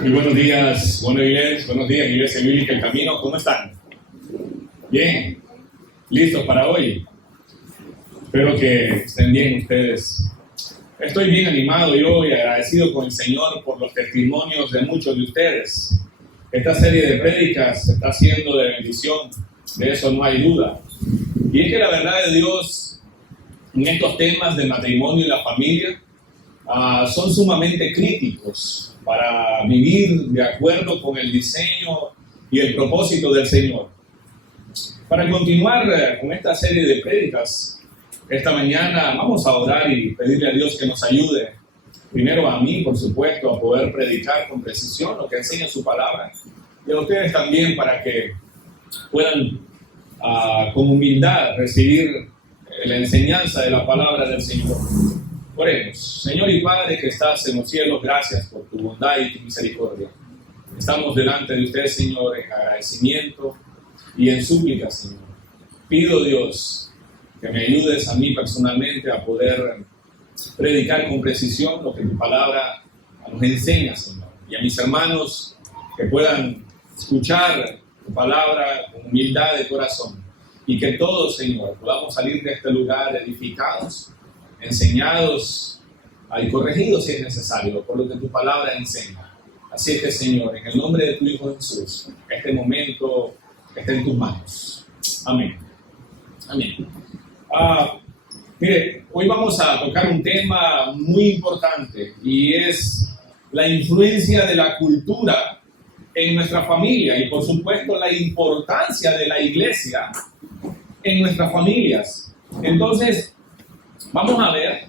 Muy buenos días, buenos días, Iglesia Bíblica El Camino, ¿cómo están? Bien, listos para hoy. Espero que estén bien ustedes. Estoy bien animado yo y agradecido con el Señor por los testimonios de muchos de ustedes. Esta serie de prédicas está siendo de bendición, de eso no hay duda. Y es que la verdad de Dios en estos temas de matrimonio y la familia son sumamente críticos para vivir de acuerdo con el diseño y el propósito del Señor. Para continuar con esta serie de prédicas, esta mañana vamos a orar y pedirle a Dios que nos ayude, primero a mí, por supuesto, a poder predicar con precisión lo que enseña su palabra, y a ustedes también para que puedan con humildad recibir la enseñanza de la palabra del Señor. Oremos. Señor y Padre que estás en los cielos, gracias por tu bondad y tu misericordia. Estamos delante de usted, Señor, en agradecimiento y en súplica, Señor. Pido, Dios, que me ayudes a mí personalmente a poder predicar con precisión lo que tu palabra nos enseña, Señor. Y a mis hermanos que puedan escuchar tu palabra con humildad de corazón. Y que todos, Señor, podamos salir de este lugar edificados, enseñados y corregidos si es necesario por lo que tu palabra enseña. Así es que, Señor, en el nombre de tu Hijo Jesús, este momento está en tus manos. Amén. Amén. Mire, hoy vamos a tocar un tema muy importante y es la influencia de la cultura en nuestra familia y, por supuesto, la importancia de la iglesia en nuestras familias. Entonces, vamos a ver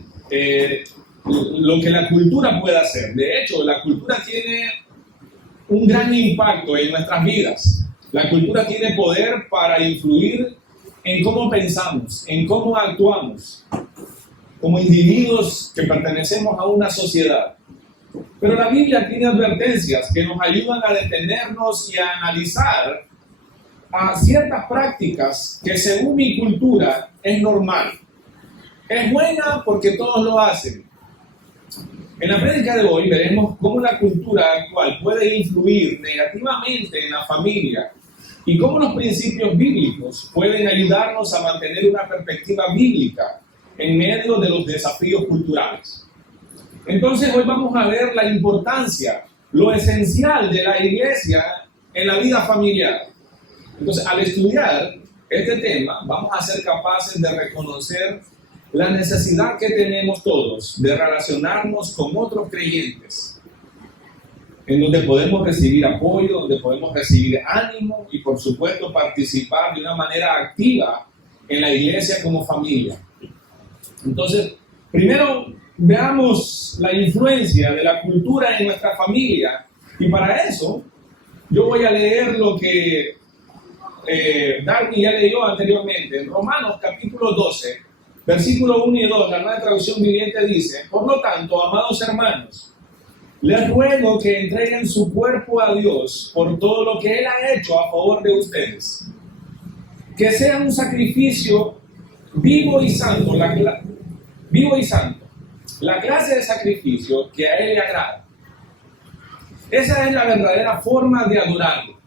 lo que la cultura puede hacer. De hecho, la cultura tiene un gran impacto en nuestras vidas. La cultura tiene poder para influir en cómo pensamos, en cómo actuamos, como individuos que pertenecemos a una sociedad. Pero la Biblia tiene advertencias que nos ayudan a detenernos y a analizar a ciertas prácticas que según mi cultura es normal. Es buena porque todos lo hacen. En la prédica de hoy veremos cómo la cultura actual puede influir negativamente en la familia y cómo los principios bíblicos pueden ayudarnos a mantener una perspectiva bíblica en medio de los desafíos culturales. Entonces hoy vamos a ver la importancia, lo esencial de la iglesia en la vida familiar. Entonces, al estudiar este tema, vamos a ser capaces de reconocer la necesidad que tenemos todos de relacionarnos con otros creyentes, en donde podemos recibir apoyo, donde podemos recibir ánimo y, por supuesto, participar de una manera activa en la iglesia como familia. Entonces, primero veamos la influencia de la cultura en nuestra familia, y para eso yo voy a leer lo que Darwin ya leyó anteriormente. En Romanos capítulo 12, versículo 1 y 2, la Nueva Traducción Viviente dice: por lo tanto, amados hermanos, les ruego que entreguen su cuerpo a Dios por todo lo que Él ha hecho a favor de ustedes. Que sea un sacrificio vivo y santo, la clase de sacrificio que a Él le agrada. Esa es la verdadera forma de adorarlo.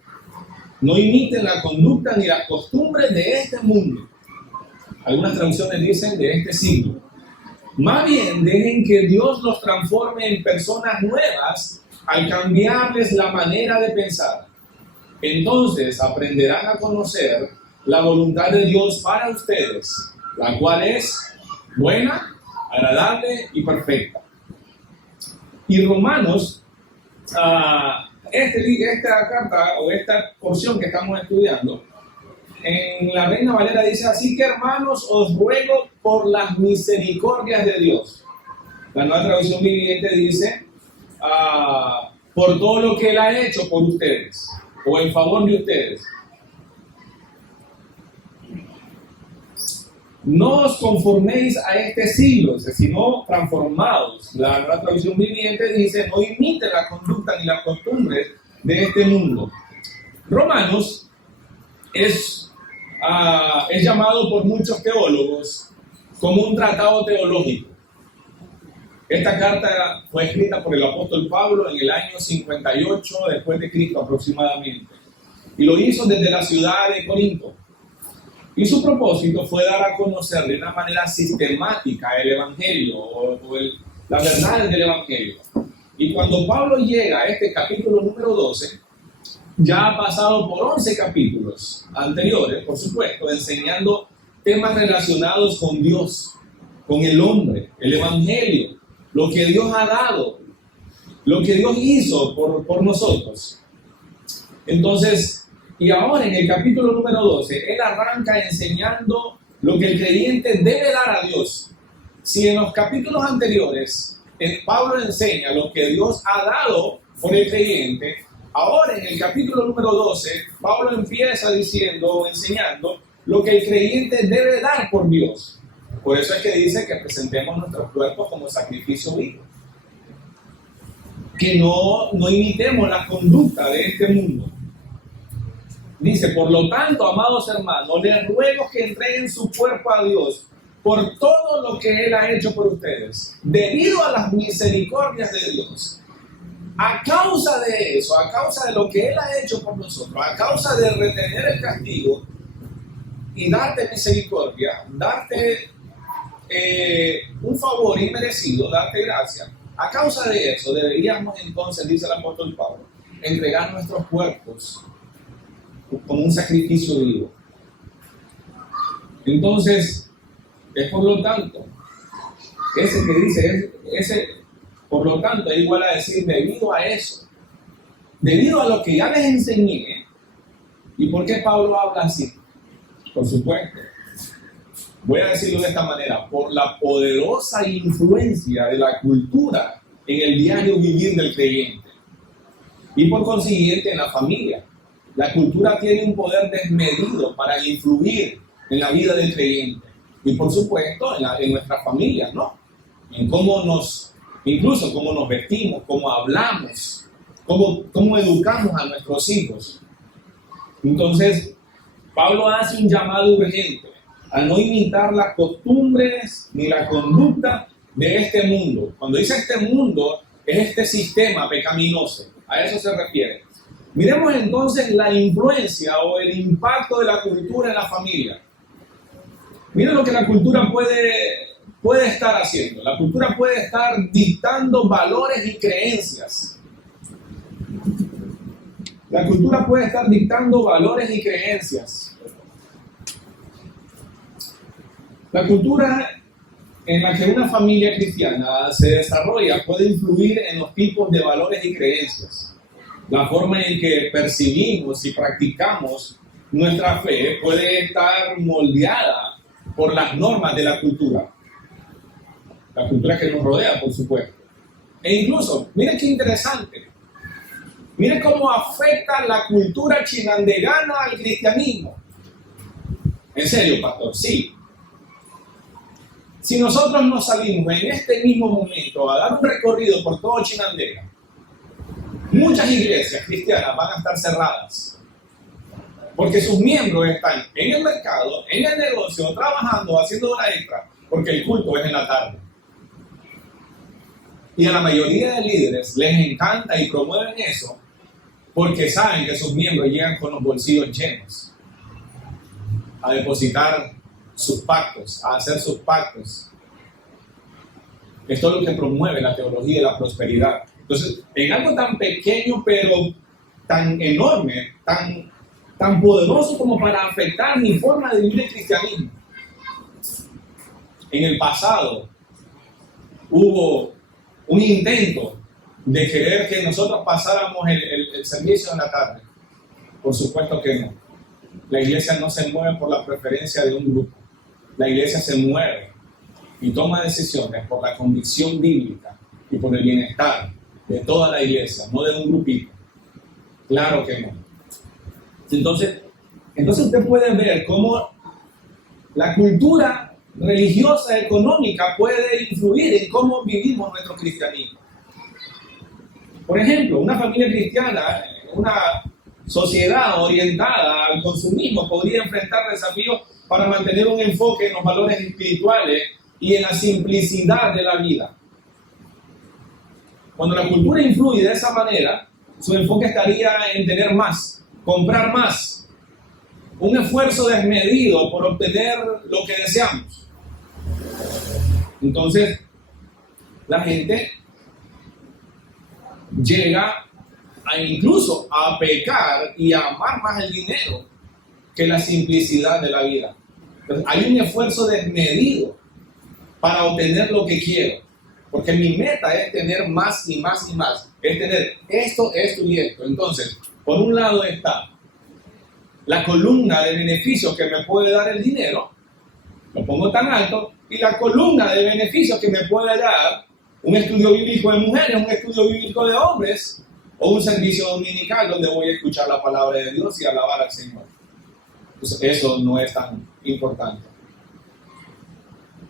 No imiten la conducta ni las costumbres de este mundo. Algunas traducciones dicen de este siglo. Más bien, dejen que Dios los transforme en personas nuevas al cambiarles la manera de pensar. Entonces aprenderán a conocer la voluntad de Dios para ustedes, la cual es buena, agradable y perfecta. Y Romanos, esta carta o esta porción que estamos estudiando, en la Reina Valera dice: así que, hermanos, os ruego por las misericordias de Dios. La Nueva Traducción Viviente dice: por todo lo que Él ha hecho por ustedes o en favor de ustedes. No os conforméis a este siglo, sino transformados. La Nueva Traducción Viviente dice: no imiten la conducta ni las costumbres de este mundo. Romanos es llamado por muchos teólogos como un tratado teológico. Esta carta fue escrita por el apóstol Pablo en el año 58 después de Cristo aproximadamente. Y lo hizo desde la ciudad de Corinto. Y su propósito fue dar a conocer de una manera sistemática el Evangelio las verdades del Evangelio. Y cuando Pablo llega a este capítulo número 12, ya ha pasado por 11 capítulos anteriores, por supuesto, enseñando temas relacionados con Dios, con el hombre, el Evangelio, lo que Dios ha dado, lo que Dios hizo por nosotros. Entonces, y ahora en el capítulo número 12, él arranca enseñando lo que el creyente debe dar a Dios. Si en los capítulos anteriores Pablo enseña lo que Dios ha dado por el creyente, ahora en el capítulo número 12, Pablo empieza enseñando lo que el creyente debe dar por Dios. Por eso es que dice que presentemos nuestros cuerpos como sacrificio vivo. Que no imitemos la conducta de este mundo. Dice, por lo tanto, amados hermanos, les ruego que entreguen su cuerpo a Dios por todo lo que Él ha hecho por ustedes, debido a las misericordias de Dios. A causa de eso, a causa de lo que Él ha hecho por nosotros, a causa de retener el castigo y darte misericordia, darte un favor inmerecido, darte gracia, a causa de eso deberíamos entonces, dice el apóstol Pablo, entregar nuestros cuerpos como un sacrificio vivo. Entonces, es por lo tanto, ese que dice, por lo tanto, es igual a decir, debido a eso, debido a lo que ya les enseñé. ¿Y por qué Pablo habla así? Por supuesto, voy a decirlo de esta manera, por la poderosa influencia de la cultura en el diario vivir del creyente y por consiguiente en la familia. La cultura tiene un poder desmedido para influir en la vida del creyente y por supuesto en nuestras familias, ¿no? En incluso cómo nos vestimos, cómo hablamos, cómo educamos a nuestros hijos. Entonces, Pablo hace un llamado urgente a no imitar las costumbres ni la conducta de este mundo. Cuando dice este mundo, es este sistema pecaminoso. A eso se refiere. Miremos entonces la influencia o el impacto de la cultura en la familia. Miren lo que la cultura puede estar haciendo. La cultura puede estar dictando valores y creencias. La cultura puede estar dictando valores y creencias. La cultura en la que una familia cristiana se desarrolla puede influir en los tipos de valores y creencias. La forma en que percibimos y practicamos nuestra fe puede estar moldeada por las normas de la cultura que nos rodea, por supuesto. E incluso, miren qué interesante, miren cómo afecta la cultura chinandegana al cristianismo. En serio, pastor, sí. Si nosotros nos salimos en este mismo momento a dar un recorrido por todo Chinandega, muchas iglesias cristianas van a estar cerradas porque sus miembros están en el mercado, en el negocio, trabajando, haciendo hora extra, porque el culto es en la tarde. Y a la mayoría de líderes les encanta y promueven eso porque saben que sus miembros llegan con los bolsillos llenos a depositar sus pactos, a hacer sus pactos. Esto es lo que promueve la teología de la prosperidad. Entonces, en algo tan pequeño pero tan enorme, tan poderoso como para afectar mi forma de vivir el cristianismo. En el pasado hubo un intento de querer que nosotros pasáramos el servicio en la tarde. Por supuesto que no. La iglesia no se mueve por la preferencia de un grupo. La iglesia se mueve y toma decisiones por la convicción bíblica y por el bienestar de toda la iglesia, no de un grupito. Claro que no. Entonces usted puede ver cómo la cultura religiosa, económica, puede influir en cómo vivimos nuestro cristianismo. Por ejemplo, una familia cristiana, una sociedad orientada al consumismo podría enfrentar desafíos para mantener un enfoque en los valores espirituales y en la simplicidad de la vida. Cuando la cultura influye de esa manera, su enfoque estaría en tener más, comprar más, un esfuerzo desmedido por obtener lo que deseamos. Entonces, la gente llega incluso a pecar y a amar más el dinero que la simplicidad de la vida. Entonces, hay un esfuerzo desmedido para obtener lo que quiero, porque mi meta es tener más y más y más, es tener esto, esto y esto. Entonces, por un lado está la columna de beneficios que me puede dar el dinero, lo pongo tan alto, y la columna de beneficios que me puede dar un estudio bíblico de mujeres, un estudio bíblico de hombres, o un servicio dominical donde voy a escuchar la palabra de Dios y alabar al Señor. Entonces, eso no es tan importante.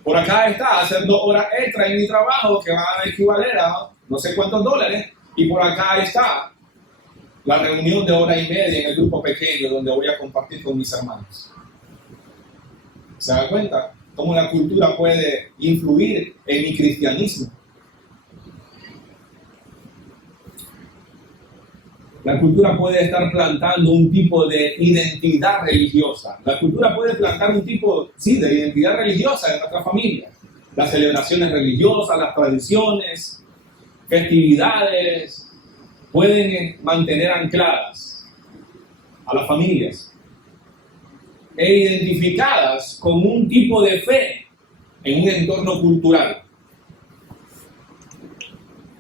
Por acá está hacer 2 horas extra en mi trabajo que van a equivaler a no sé cuántos dólares, y por acá está la reunión de 1:30 en el grupo pequeño donde voy a compartir con mis hermanos. ¿Se da cuenta cómo la cultura puede influir en mi cristianismo? La cultura puede estar plantando un tipo de identidad religiosa. La cultura puede plantar un tipo, sí, de identidad religiosa en nuestra familia. Las celebraciones religiosas, las tradiciones, festividades, pueden mantener ancladas a las familias e identificadas con un tipo de fe en un entorno cultural.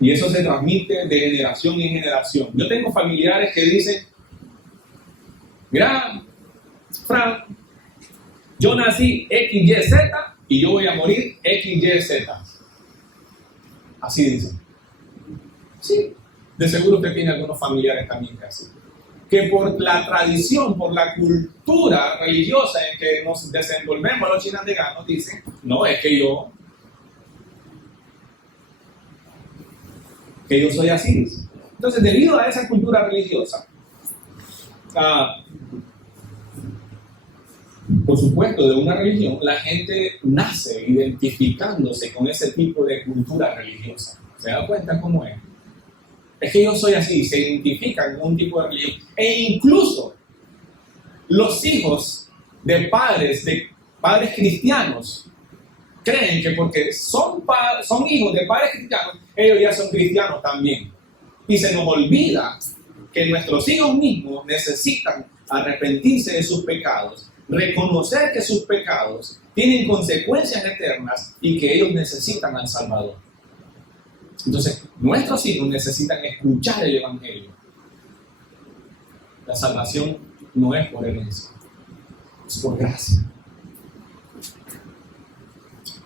Y eso se transmite de generación en generación. Yo tengo familiares que dicen, mira, Fran, yo nací XYZ y yo voy a morir XYZ. Así dicen. Sí, de seguro usted tiene algunos familiares también que así. Que por la tradición, por la cultura religiosa en que nos desenvolvemos los chinandeganos, dicen, no, es que yo soy así. Entonces, debido a esa cultura religiosa, por supuesto, de una religión, la gente nace identificándose con ese tipo de cultura religiosa. ¿Se da cuenta cómo es? Es que yo soy así, se identifican con un tipo de religión. E incluso los hijos de padres cristianos creen que porque son hijos de padres cristianos, ellos ya son cristianos también. Y se nos olvida que nuestros hijos mismos necesitan arrepentirse de sus pecados, reconocer que sus pecados tienen consecuencias eternas y que ellos necesitan al Salvador. Entonces, nuestros hijos necesitan escuchar el Evangelio. La salvación no es por herencia, es por gracia.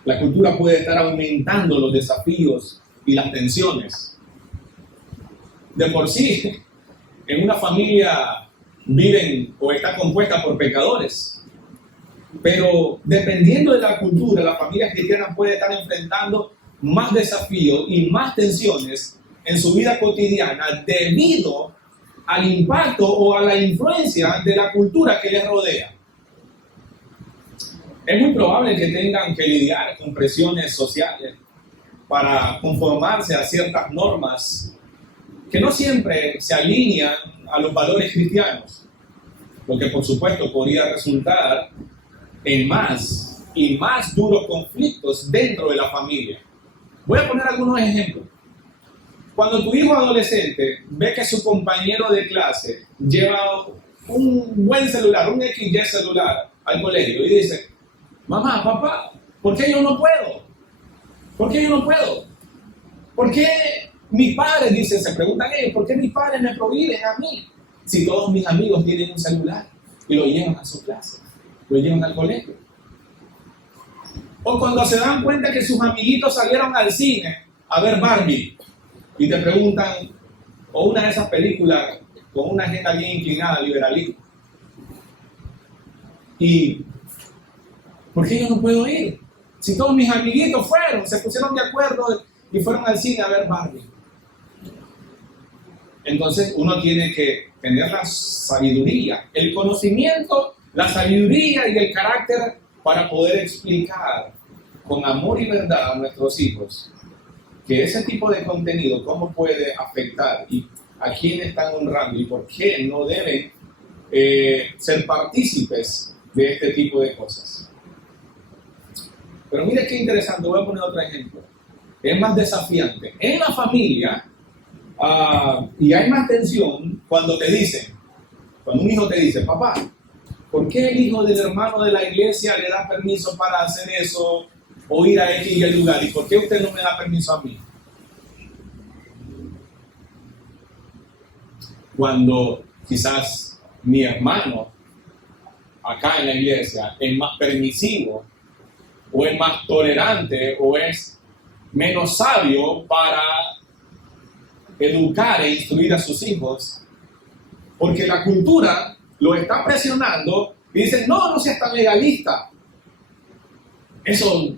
La cultura puede estar aumentando los desafíos y las tensiones. De por sí, en una familia viven o está compuesta por pecadores. Pero dependiendo de la cultura, la familia cristiana puede estar enfrentando más desafíos y más tensiones en su vida cotidiana debido al impacto o a la influencia de la cultura que les rodea. Es muy probable que tengan que lidiar con presiones sociales para conformarse a ciertas normas que no siempre se alinean a los valores cristianos, lo que por supuesto podría resultar en más y más duros conflictos dentro de la familia. Voy a poner algunos ejemplos. Cuando tu hijo adolescente ve que su compañero de clase lleva un buen celular, un XY celular al colegio y dice, mamá, papá, ¿por qué yo no puedo? ¿Por qué yo no puedo? ¿Por qué mis padres, dicen, se preguntan ellos, ¿por qué mis padres me prohíben a mí? Si todos mis amigos tienen un celular y lo llevan a su clase, lo llevan al colegio. O cuando se dan cuenta que sus amiguitos salieron al cine a ver Barbie y te preguntan, o una de esas películas con una agenda bien inclinada al liberalismo. ¿Y por qué yo no puedo ir? Si todos mis amiguitos fueron, se pusieron de acuerdo y fueron al cine a ver Barbie. Entonces uno tiene que tener la sabiduría, el conocimiento, la sabiduría y el carácter para poder explicar con amor y verdad a nuestros hijos que ese tipo de contenido, cómo puede afectar y a quién están honrando y por qué no deben ser partícipes de este tipo de cosas. Pero mire qué interesante, voy a poner otro ejemplo. Es más desafiante. En la familia, y hay más tensión cuando cuando un hijo te dice, papá, ¿por qué el hijo del hermano de la iglesia le da permiso para hacer eso o ir a X y el lugar? ¿Y por qué usted no me da permiso a mí? Cuando quizás mi hermano acá en la iglesia es más permisivo o es más tolerante o es menos sabio para educar e instruir a sus hijos, porque la cultura lo está presionando y dicen, no seas tan legalista. Eso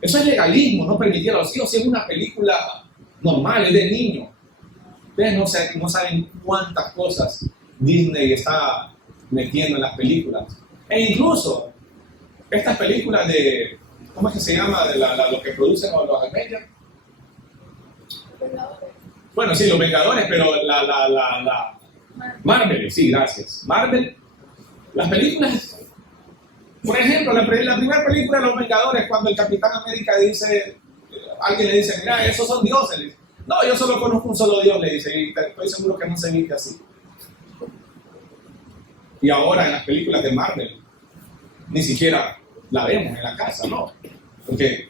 es legalismo, no permitir a los hijos. Si es una película normal, es de niño. Ustedes no saben cuántas cosas Disney está metiendo en las películas. E incluso estas películas de, ¿cómo es que se llama? De lo que producen los Avengers. Bueno, sí, los Vengadores, pero Marvel, sí, gracias. Marvel, las películas, por ejemplo, la primera película de los Vengadores, cuando el Capitán América dice, alguien le dice, mira, esos son dioses. Le dice, no, yo solo conozco un solo Dios, le dice, y estoy seguro que no se viste así. Y ahora en las películas de Marvel, ni siquiera la vemos en la casa, ¿no? Porque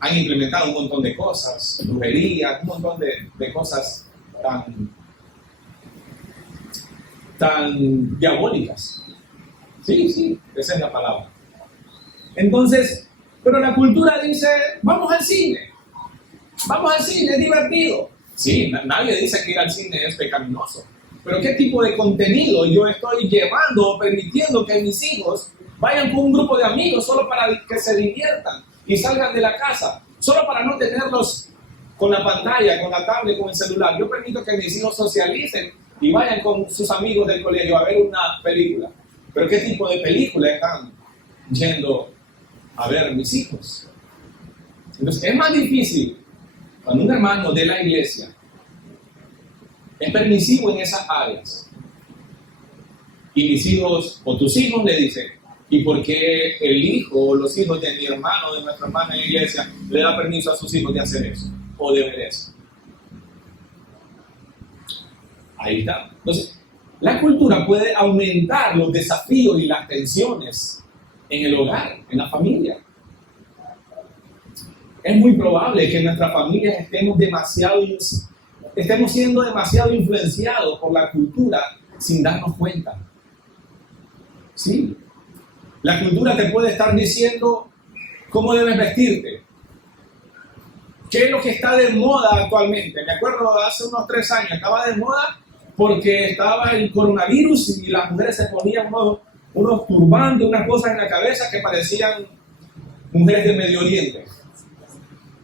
han implementado un montón de cosas, brujerías, un montón de cosas tan diabólicas. Sí, esa es la palabra. Entonces, pero la cultura dice, vamos al cine, es divertido. Sí, nadie dice que ir al cine es pecaminoso, pero ¿qué tipo de contenido yo estoy llevando o permitiendo que mis hijos vayan con un grupo de amigos solo para que se diviertan y salgan de la casa, solo para no tenerlos con la pantalla, con la tablet, con el celular? Yo permito que mis hijos socialicen y vayan con sus amigos del colegio a ver una película. Pero ¿qué tipo de película están yendo a ver mis hijos? Entonces es más difícil cuando un hermano de la iglesia es permisivo en esas áreas y mis hijos o tus hijos le dicen, ¿y por qué el hijo o los hijos de mi hermano, de nuestra hermana en la iglesia, le da permiso a sus hijos de hacer eso o de ver eso? Ahí está. Entonces, la cultura puede aumentar los desafíos y las tensiones en el hogar, en la familia. Es muy probable que en nuestras familias estemos siendo demasiado influenciados por la cultura sin darnos cuenta. Sí. La cultura te puede estar diciendo cómo debes vestirte. ¿Qué es lo que está de moda actualmente? Me acuerdo hace unos 3 años, estaba de moda porque estaba el coronavirus y las mujeres se ponían unos turbantes, unas cosas en la cabeza que parecían mujeres de Medio Oriente.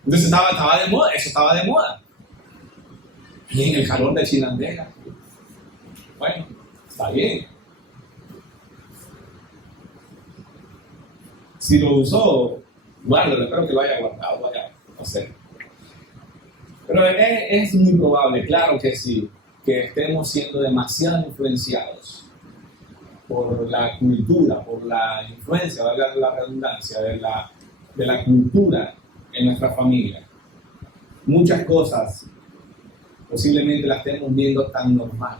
Entonces estaba de moda, eso estaba de moda. Y en el calor de Chinandega. Bueno, está bien. Si lo usó, guárdalo, espero que lo haya guardado, no sé. Pero es muy probable, claro que sí, que estemos siendo demasiado influenciados por la cultura, por la influencia, valga la redundancia, de la cultura en nuestra familia. Muchas cosas posiblemente las estemos viendo tan normal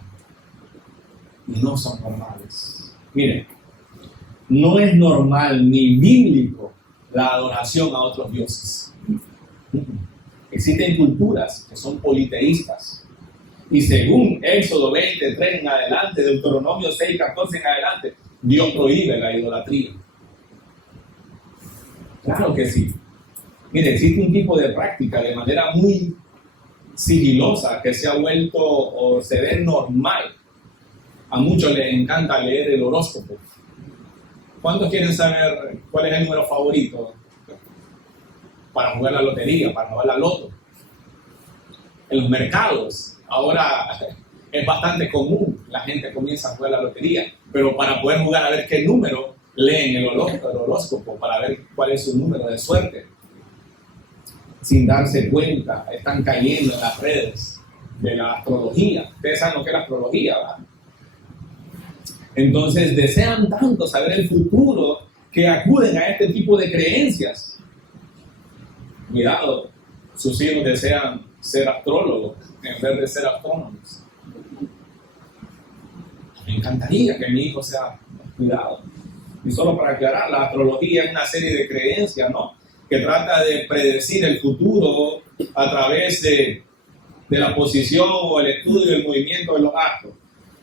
y no son normales. Miren, no es normal ni bíblico la adoración a otros dioses. Existen culturas que son politeístas. Y según Éxodo 23 en adelante, Deuteronomio 6, 14 en adelante, Dios prohíbe la idolatría. Claro que sí. Mire, existe un tipo de práctica de manera muy sigilosa que se ha vuelto o se ve normal. A muchos les encanta leer el horóscopo. ¿Cuántos quieren saber cuál es el número favorito para jugar la lotería, para jugar la loto? En los mercados, ahora es bastante común, la gente comienza a jugar la lotería, pero para poder jugar a ver qué número leen el horóscopo para ver cuál es su número de suerte. sin darse cuenta, están cayendo en las redes de la astrología. Ustedes saben lo que es la astrología, ¿verdad? Entonces desean tanto saber el futuro que acuden a este tipo de creencias. Cuidado, sus hijos desean ser astrólogos en vez de ser astrónomos. Me encantaría que mi hijo sea. Cuidado. Y solo para aclarar, la astrología es una serie de creencias, ¿no?, que trata de predecir el futuro a través de la posición o el estudio del movimiento de los astros.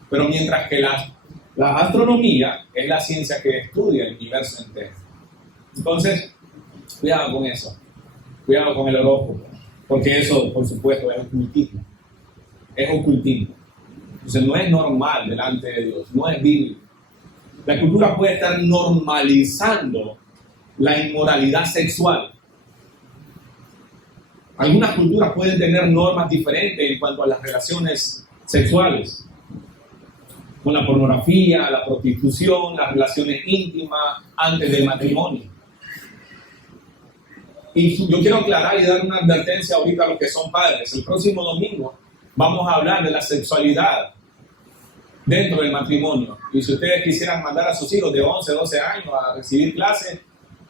Pero mientras que la astronomía es la ciencia que estudia el universo entero. Entonces, cuidado con eso. Cuidado con el horóscopo. Porque eso, por supuesto, es ocultismo. Es ocultismo. Entonces, no es normal delante de Dios. No es bíblico. La cultura puede estar normalizando la inmoralidad sexual. Algunas culturas pueden tener normas diferentes en cuanto a las relaciones sexuales, con la pornografía, la prostitución, las relaciones íntimas antes del matrimonio. Y yo quiero aclarar y dar una advertencia ahorita a los que son padres. El próximo domingo vamos a hablar de la sexualidad dentro del matrimonio. Y si ustedes quisieran mandar a sus hijos de 11, 12 años a recibir clases,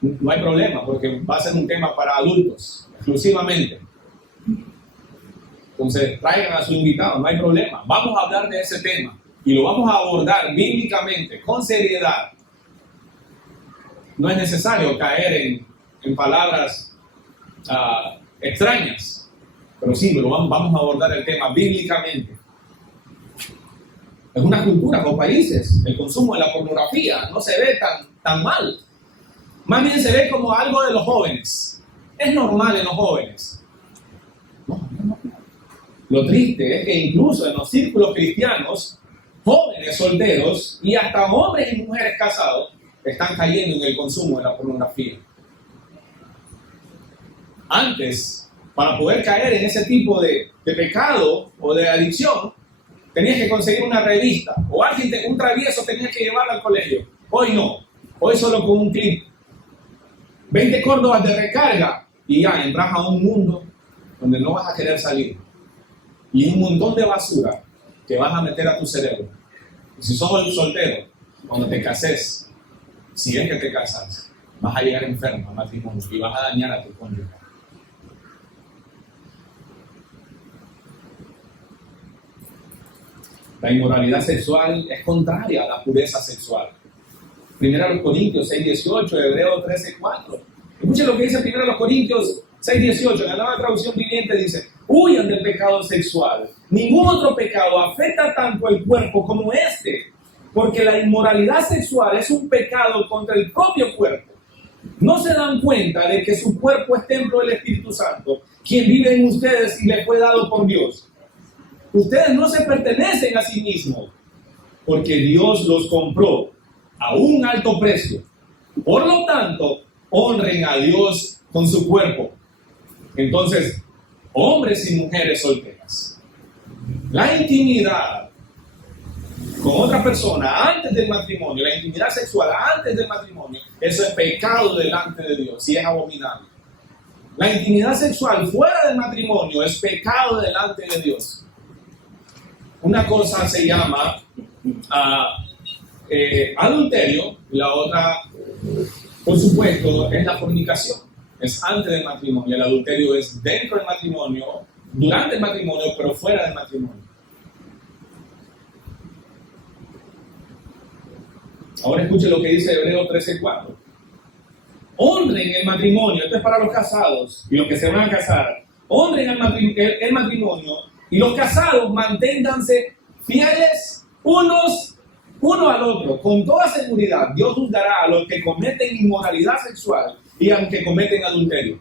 no hay problema, porque va a ser un tema para adultos, exclusivamente. Entonces, traigan a su invitado, no hay problema. Vamos a hablar de ese tema y lo vamos a abordar bíblicamente, con seriedad. No es necesario caer en palabras extrañas, pero sí, vamos a abordar el tema bíblicamente. En unas culturas o países, el consumo de la pornografía no se ve tan mal. Más bien se ve como algo de los jóvenes. Es normal en los jóvenes. No. Lo triste es que incluso en los círculos cristianos, jóvenes solteros y hasta hombres y mujeres casados están cayendo en el consumo de la pornografía. Antes, para poder caer en ese tipo de pecado o de adicción, tenías que conseguir una revista o un travieso tenías que llevarlo al colegio. Hoy no. Hoy solo con un clic. 20 córdobas de recarga y ya entras a un mundo donde no vas a querer salir. Y un montón de basura que vas a meter a tu cerebro. Y si sos soltero, cuando te cases, si es que te casas, vas a llegar enfermo al matrimonio y vas a dañar a tu cónyuge. La inmoralidad sexual es contraria a la pureza sexual. 1 Corintios 6:18, Hebreos 13:4. Escuchen lo que dice 1 Corintios 6:18, en la nueva traducción viviente dice: huyan del pecado sexual. Ningún otro pecado afecta tanto el cuerpo como este, porque la inmoralidad sexual es un pecado contra el propio cuerpo. ¿No se dan cuenta de que su cuerpo es templo del Espíritu Santo, quien vive en ustedes y les fue dado por Dios? Ustedes no se pertenecen a sí mismos, porque Dios los compró a un alto precio. Por lo tanto, honren a Dios con su cuerpo. Entonces, hombres y mujeres solteras, la intimidad con otra persona antes del matrimonio, la intimidad sexual antes del matrimonio, eso es pecado delante de Dios y es abominable. La intimidad sexual fuera del matrimonio es pecado delante de Dios. Una cosa se llama adulterio, la otra, por supuesto, es la fornicación. Es antes del matrimonio. El adulterio es dentro del matrimonio, durante el matrimonio, pero fuera del matrimonio. Ahora escuche lo que dice Hebreos 13:4. Honren el matrimonio, esto es para los casados y los que se van a casar. Honren el matrimonio y los casados manténganse fieles uno al otro. Con toda seguridad, Dios juzgará a los que cometen inmoralidad sexual y a los que cometen adulterio.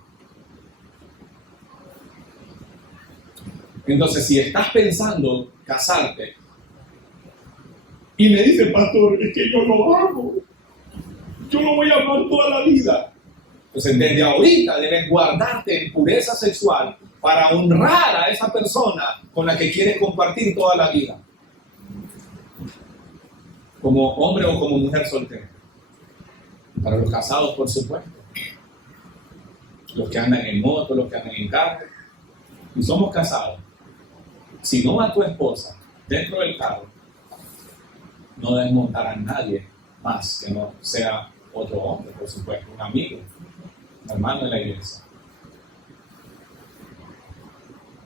Entonces, si estás pensando casarte y me dice, pastor, es que yo lo amo, yo lo voy a amar toda la vida. Entonces, desde ahorita debes guardarte en pureza sexual para honrar a esa persona con la que quieres compartir toda la vida. Como hombre o como mujer soltera. Para los casados, por supuesto. los que andan en moto, los que andan en carro, y somos casados. Si no va a tu esposa dentro del carro, no debes montar a nadie más que no sea otro hombre, por supuesto, un amigo, un hermano de la iglesia.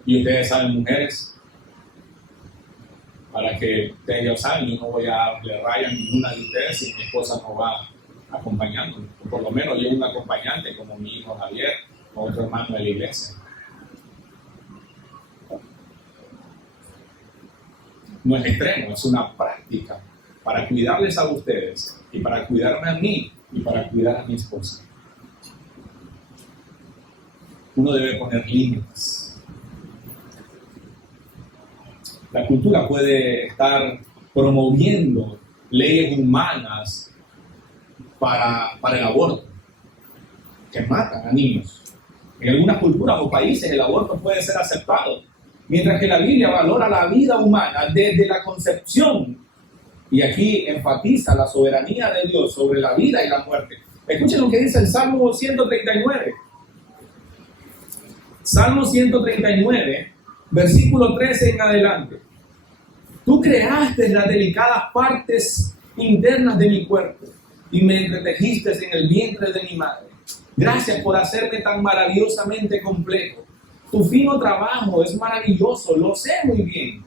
Y ustedes saben, mujeres, para que ustedes ya saben, yo no voy a darle raya a ninguna de ustedes si mi esposa no va acompañándome. O por lo menos yo un acompañante como mi hijo Javier o otro hermano de la iglesia. No es extremo, es una práctica para cuidarles a ustedes y para cuidarme a mí y para cuidar a mi esposa. Uno debe poner límites. La cultura puede estar promoviendo leyes humanas para el aborto, que matan a niños. En algunas culturas o países el aborto puede ser aceptado, mientras que la Biblia valora la vida humana desde la concepción. Y aquí enfatiza la soberanía de Dios sobre la vida y la muerte. Escuchen lo que dice el Salmo 139. Salmo 139, versículo 13 en adelante. Tú creaste las delicadas partes internas de mi cuerpo y me entretejiste en el vientre de mi madre. Gracias por hacerme tan maravillosamente complejo. Tu fino trabajo es maravilloso, lo sé muy bien.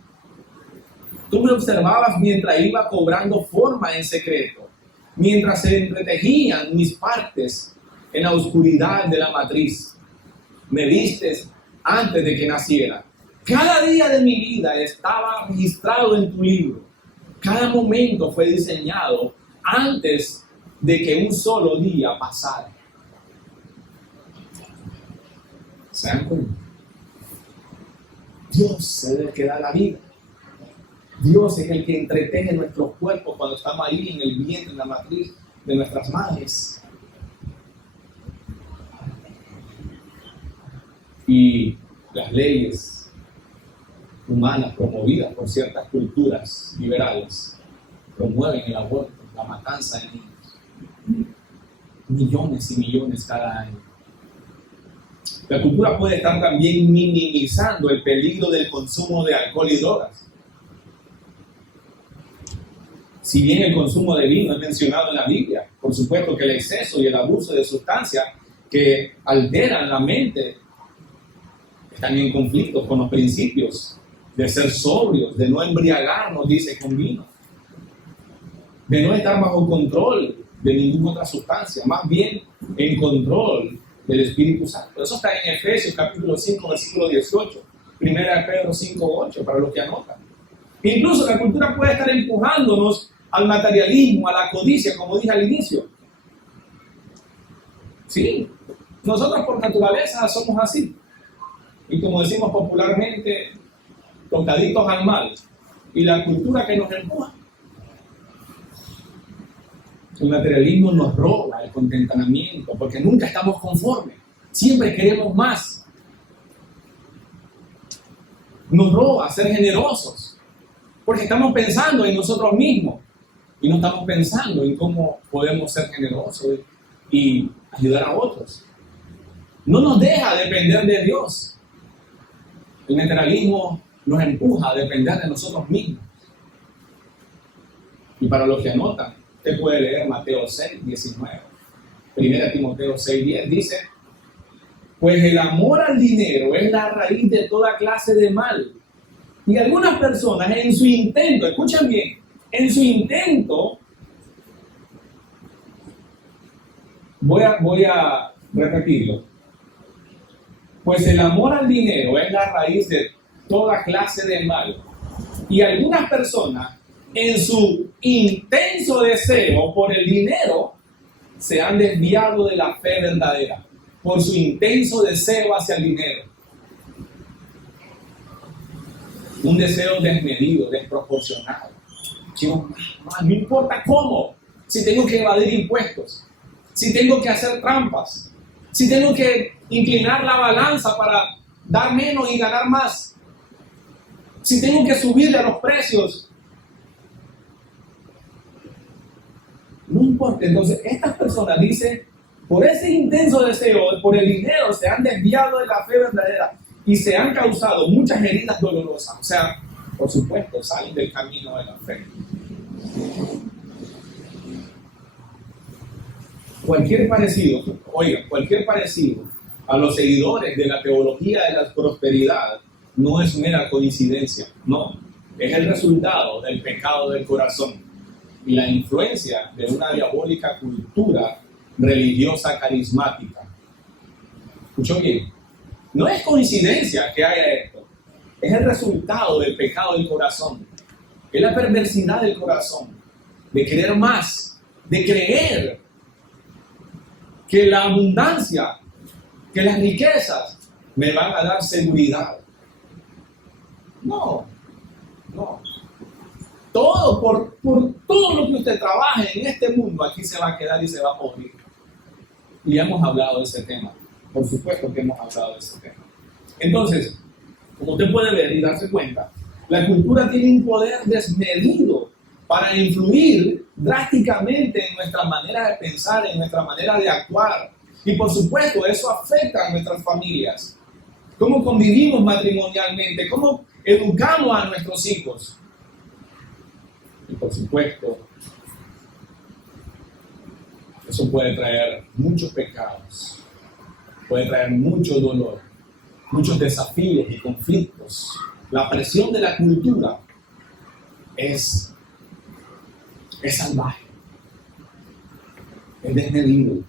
Tú me observabas mientras iba cobrando forma en secreto, mientras se entretejían mis partes en la oscuridad de la matriz. Me vistes antes de que naciera. Cada día de mi vida estaba registrado en tu libro. Cada momento fue diseñado antes de que un solo día pasara. ¿Se dan cuenta? Dios es el que da la vida. Dios es el que entreteje nuestros cuerpos cuando estamos ahí en el vientre, en la matriz de nuestras madres. Y las leyes humanas promovidas por ciertas culturas liberales promueven el aborto, la matanza de niños. Millones y millones cada año. La cultura puede estar también minimizando el peligro del consumo de alcohol y drogas. Si bien el consumo de vino es mencionado en la Biblia, por supuesto que el exceso y el abuso de sustancias que alteran la mente están en conflicto con los principios de ser sobrios, de no embriagarnos, dice, con vino, de no estar bajo control de ninguna otra sustancia, más bien en control del Espíritu Santo. Eso está en Efesios capítulo 5, versículo 18, 1 Pedro 5, 8, para los que anotan. Incluso la cultura puede estar empujándonos al materialismo, a la codicia, como dije al inicio. Sí, nosotros por naturaleza somos así. Y como decimos popularmente, tocaditos al mal. Y la cultura que nos empuja. El materialismo nos roba el contentamiento, porque nunca estamos conformes. Siempre queremos más. Nos roba ser generosos, porque estamos pensando en nosotros mismos y no estamos pensando en cómo podemos ser generosos y ayudar a otros. No nos deja depender de Dios. El materialismo nos empuja a depender de nosotros mismos. Y para los que anotan, usted puede leer Mateo 6, 19. 1 Timoteo 6, 10 dice: pues el amor al dinero es la raíz de toda clase de mal. Y algunas personas en su intento, escuchen bien, en su intento, voy a repetirlo. Pues el amor al dinero es la raíz de toda clase de mal. Y algunas personas, en su intenso deseo por el dinero, se han desviado de la fe verdadera, por su intenso deseo hacia el dinero. Un deseo desmedido, desproporcionado. Quiero más, no importa cómo. Si tengo que evadir impuestos, si tengo que hacer trampas, si tengo que inclinar la balanza para dar menos y ganar más, si tengo que subirle a los precios, no importa. Entonces, estas personas dicen Por ese intenso deseo, por el dinero, se han desviado de la fe verdadera y se han causado muchas heridas dolorosas. O sea, por supuesto, salen del camino de la fe. Cualquier parecido a los seguidores de la teología de la prosperidad no es mera coincidencia, no, es el resultado del pecado del corazón y la influencia de una diabólica cultura religiosa carismática. ¿Escuchó bien? No es coincidencia que haya esto, es el resultado del pecado del corazón, es la perversidad del corazón, de querer más, de creer que la abundancia, que las riquezas me van a dar seguridad. No. Todo, por todo lo que usted trabaje en este mundo, aquí se va a quedar y se va a morir. Y hemos hablado de ese tema. Por supuesto que hemos hablado de ese tema. Entonces, como usted puede ver y darse cuenta, la cultura tiene un poder desmedido para influir drásticamente en nuestra manera de pensar, en nuestra manera de actuar. Y por supuesto, eso afecta a nuestras familias. Cómo convivimos matrimonialmente, cómo educamos a nuestros hijos. Y por supuesto, eso puede traer muchos pecados, puede traer mucho dolor, muchos desafíos y conflictos. La presión de la cultura es salvaje, es desmedido.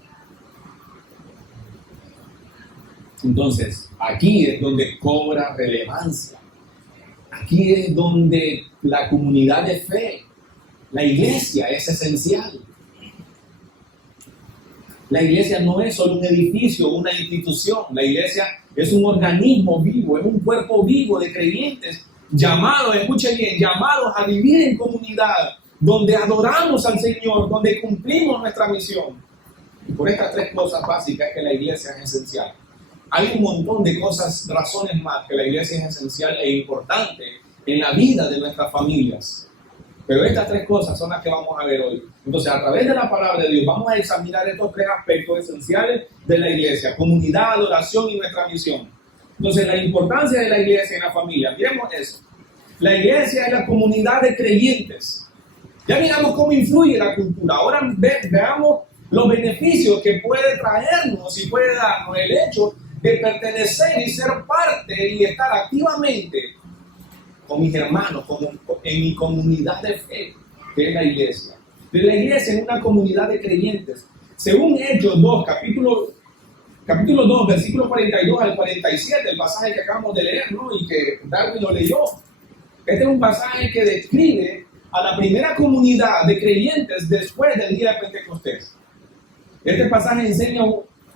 Entonces, aquí es donde cobra relevancia. Aquí es donde la comunidad de fe, la iglesia, es esencial. La iglesia no es solo un edificio, una institución. La iglesia es un organismo vivo, es un cuerpo vivo de creyentes llamados, escuchen bien, llamados a vivir en comunidad, donde adoramos al Señor, donde cumplimos nuestra misión. Y por estas tres cosas básicas es que la iglesia es esencial. Hay un montón de cosas, razones más que la iglesia es esencial e importante en la vida de nuestras familias. Pero estas tres cosas son las que vamos a ver hoy. Entonces, a través de la palabra de Dios, vamos a examinar estos tres aspectos esenciales de la iglesia: comunidad, adoración y nuestra misión. Entonces, la importancia de la iglesia en la familia. Miremos eso. La iglesia es la comunidad de creyentes. Ya miramos cómo influye la cultura. Ahora veamos los beneficios que puede traernos y puede darnos el hecho de pertenecer y ser parte y estar activamente con mis hermanos, en mi comunidad de fe, que es la iglesia. De la iglesia es una comunidad de creyentes. Según Hechos 2, capítulo 2, versículo 42 al 47, el pasaje que acabamos de leer, ¿no? Y que Darwin lo leyó. Este es un pasaje que describe a la primera comunidad de creyentes después del día de Pentecostés. Este pasaje enseña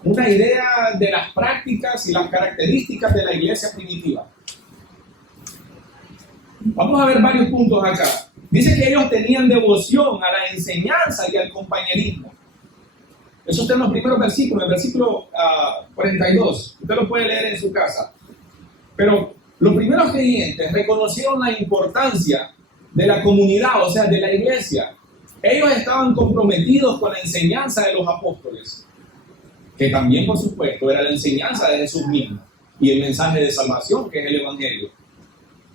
una idea de las prácticas y las características de la iglesia primitiva. Vamos a ver varios puntos acá. Dice que ellos tenían devoción a la enseñanza y al compañerismo. Eso está en los primeros versículos, el versículo 42. Usted lo puede leer en su casa. Pero los primeros creyentes reconocieron la importancia de la comunidad, o sea, de la iglesia. Ellos estaban comprometidos con la enseñanza de los apóstoles, que también, por supuesto, era la enseñanza de Jesús mismo y el mensaje de salvación, que es el evangelio.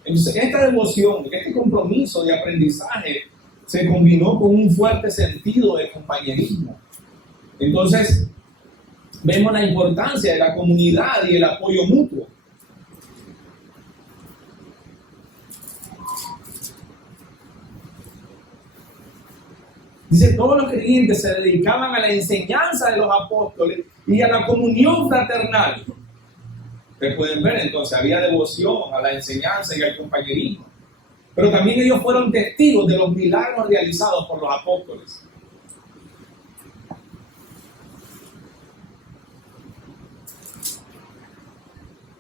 Entonces, esta devoción, este compromiso de aprendizaje se combinó con un fuerte sentido de compañerismo. Entonces, vemos la importancia de la comunidad y el apoyo mutuo. Dice, todos los creyentes se dedicaban a la enseñanza de los apóstoles y a la comunión fraternal. Ustedes pueden ver, entonces, había devoción a la enseñanza y al compañerismo. Pero también ellos fueron testigos de los milagros realizados por los apóstoles.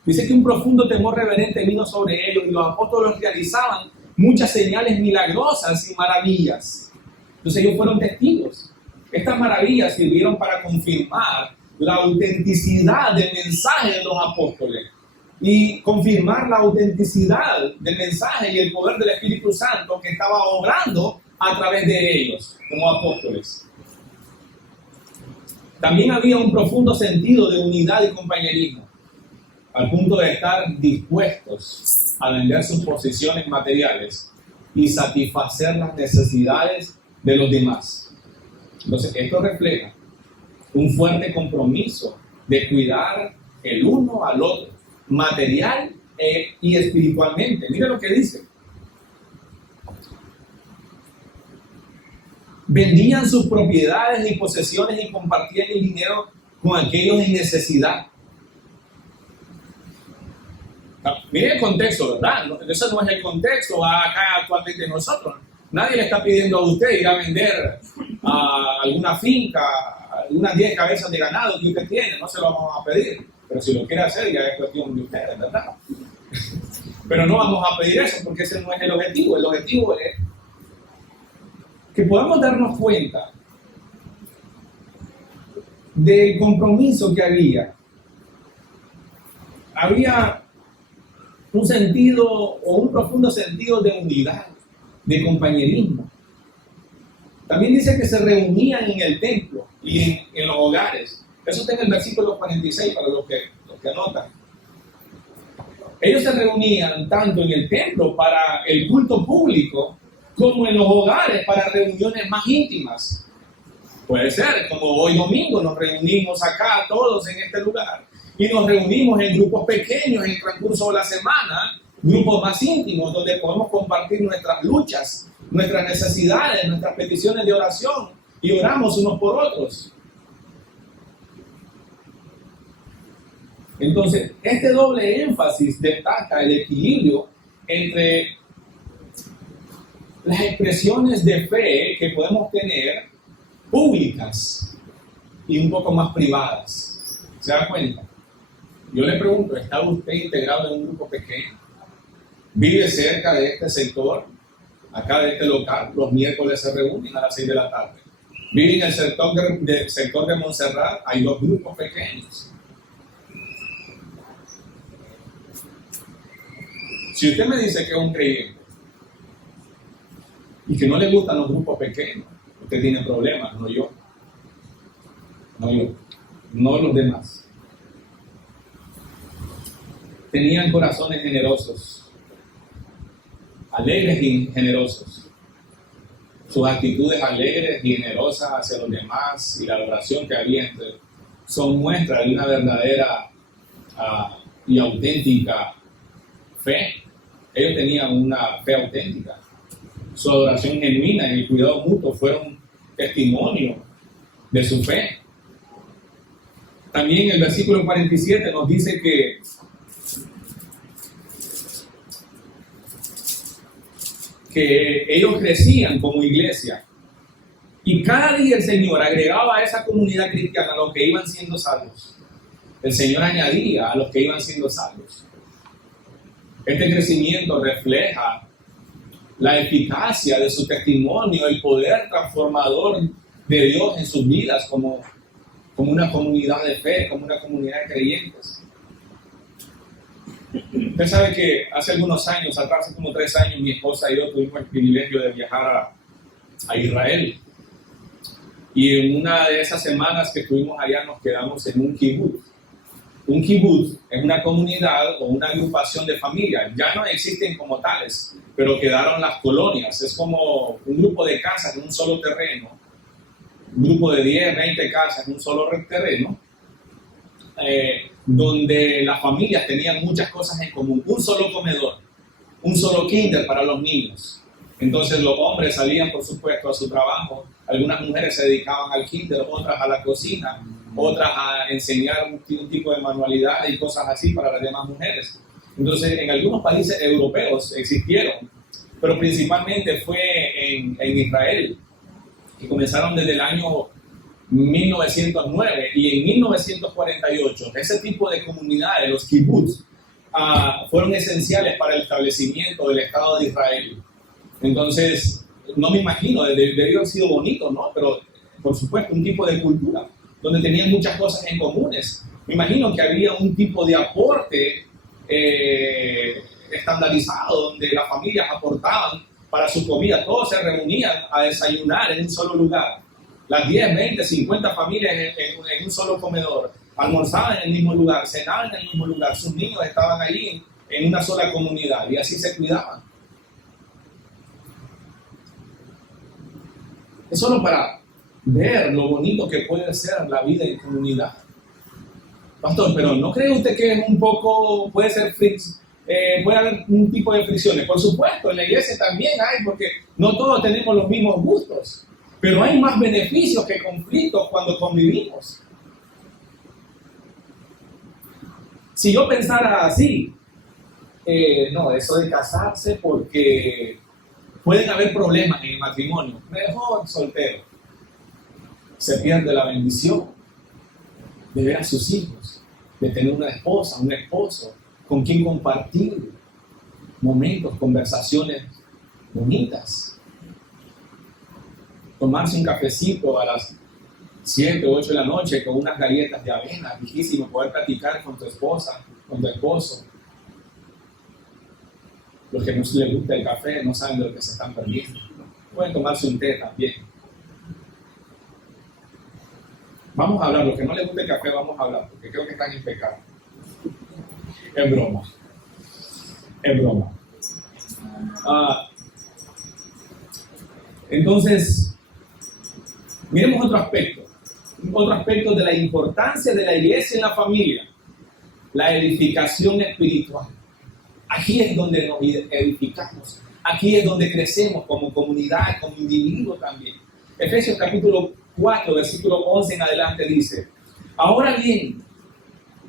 Dice que un profundo temor reverente vino sobre ellos y los apóstoles realizaban muchas señales milagrosas y maravillas. Entonces ellos fueron testigos. Estas maravillas sirvieron para confirmar la autenticidad del mensaje de los apóstoles y confirmar la autenticidad del mensaje y el poder del Espíritu Santo que estaba obrando a través de ellos como apóstoles. También había un profundo sentido de unidad y compañerismo, al punto de estar dispuestos a vender sus posesiones materiales y satisfacer las necesidades de los demás. Entonces, esto refleja un fuerte compromiso de cuidar el uno al otro, material y espiritualmente. Mira lo que dice. Vendían sus propiedades y posesiones y compartían el dinero con aquellos en necesidad. Miren el contexto, ¿verdad? Ese no es el contexto acá actualmente nosotros. Nadie le está pidiendo a usted ir a vender alguna finca, algunas 10 cabezas de ganado que usted tiene. No se lo vamos a pedir. Pero si lo quiere hacer, ya es cuestión de ustedes, ¿verdad? Pero no vamos a pedir eso porque ese no es el objetivo. El objetivo es que podamos darnos cuenta del compromiso que había. Había un sentido o un profundo sentido de unidad, de compañerismo. También dice que se reunían en el templo y en los hogares. Eso está en el versículo 46 para los que anotan. Ellos se reunían tanto en el templo para el culto público como en los hogares para reuniones más íntimas. Puede ser, como hoy domingo nos reunimos acá todos en este lugar y nos reunimos en grupos pequeños en el transcurso de la semana, grupos más íntimos donde podemos compartir nuestras luchas, nuestras necesidades, nuestras peticiones de oración y oramos unos por otros. Entonces, este doble énfasis destaca el equilibrio entre las expresiones de fe que podemos tener públicas y un poco más privadas. ¿Se da cuenta? Yo le pregunto, ¿está usted integrado en un grupo pequeño? ¿Vive cerca de este sector? Acá de este local, los miércoles se reúnen a las 6 de la tarde. ¿Vive en el sector de Montserrat? Hay 2 grupos pequeños. Si usted me dice que es un creyente y que no le gustan los grupos pequeños, usted tiene problemas, no yo. No yo, no los demás. Tenían corazones generosos, alegres y generosos. Sus actitudes alegres y generosas hacia los demás y la adoración que había entre son muestras de una verdadera y auténtica fe. Ellos tenían una fe auténtica. Su adoración genuina y el cuidado mutuo fueron testimonio de su fe. También el versículo 47 nos dice que ellos crecían como iglesia y cada día el Señor agregaba a esa comunidad cristiana a los que iban siendo salvos. El Señor añadía a los que iban siendo salvos. Este crecimiento refleja la eficacia de su testimonio, el poder transformador de Dios en sus vidas como una comunidad de fe, como una comunidad de creyentes. Usted sabe que hace algunos años, atrás, hace como 3 años, mi esposa y yo tuvimos el privilegio de viajar a Israel. Y en una de esas semanas que estuvimos allá nos quedamos en un kibutz. Un kibutz es una comunidad o una agrupación de familias. Ya no existen como tales, pero quedaron las colonias. Es como un grupo de casas en un solo terreno. Un grupo de 10, 20 casas en un solo terreno. Donde las familias tenían muchas cosas en común. Un solo comedor, un solo kinder para los niños. Entonces los hombres salían, por supuesto, a su trabajo. Algunas mujeres se dedicaban al kinder, otras a la cocina, otras a enseñar un tipo de manualidad y cosas así para las demás mujeres. Entonces, en algunos países europeos existieron, pero principalmente fue en Israel, que comenzaron desde el año 1909 y en 1948 ese tipo de comunidades, los kibbutz, fueron esenciales para el establecimiento del Estado de Israel. Entonces, no me imagino, debió haber sido bonito, ¿no? Pero, por supuesto, un tipo de cultura donde tenían muchas cosas en comunes. Me imagino que había un tipo de aporte estandarizado, donde las familias aportaban para su comida. Todos se reunían a desayunar en un solo lugar. las 10, 20, 50 familias en un solo comedor, almorzaban en el mismo lugar, cenaban en el mismo lugar, sus niños estaban allí en una sola comunidad y así se cuidaban. Es solo para ver lo bonito que puede ser la vida en comunidad. Pastor, pero ¿no cree usted que es un poco, puede ser puede haber un tipo de fricciones? Por supuesto, en la iglesia también hay, porque no todos tenemos los mismos gustos, pero hay más beneficios que conflictos cuando convivimos. Si yo pensara así, no, eso de casarse porque pueden haber problemas en el matrimonio, mejor soltero. Se pierde la bendición de ver a sus hijos, de tener una esposa, un esposo, con quien compartir momentos, conversaciones bonitas. Tomarse un cafecito a las 7 o 8 de la noche con unas galletas de avena, riquísimo, poder platicar con tu esposa, con tu esposo. Los que no les gusta el café no saben de lo que se están perdiendo. Pueden tomarse un té también. Vamos a hablar, los que no les gusta el café vamos a hablar, porque creo que están en pecado. Es broma. Es broma. Entonces, miremos otro aspecto de la importancia de la iglesia en la familia, la edificación espiritual. Aquí es donde nos edificamos, aquí es donde crecemos como comunidad, como individuo también. Efesios capítulo 4, versículo 11 en adelante dice: ahora bien,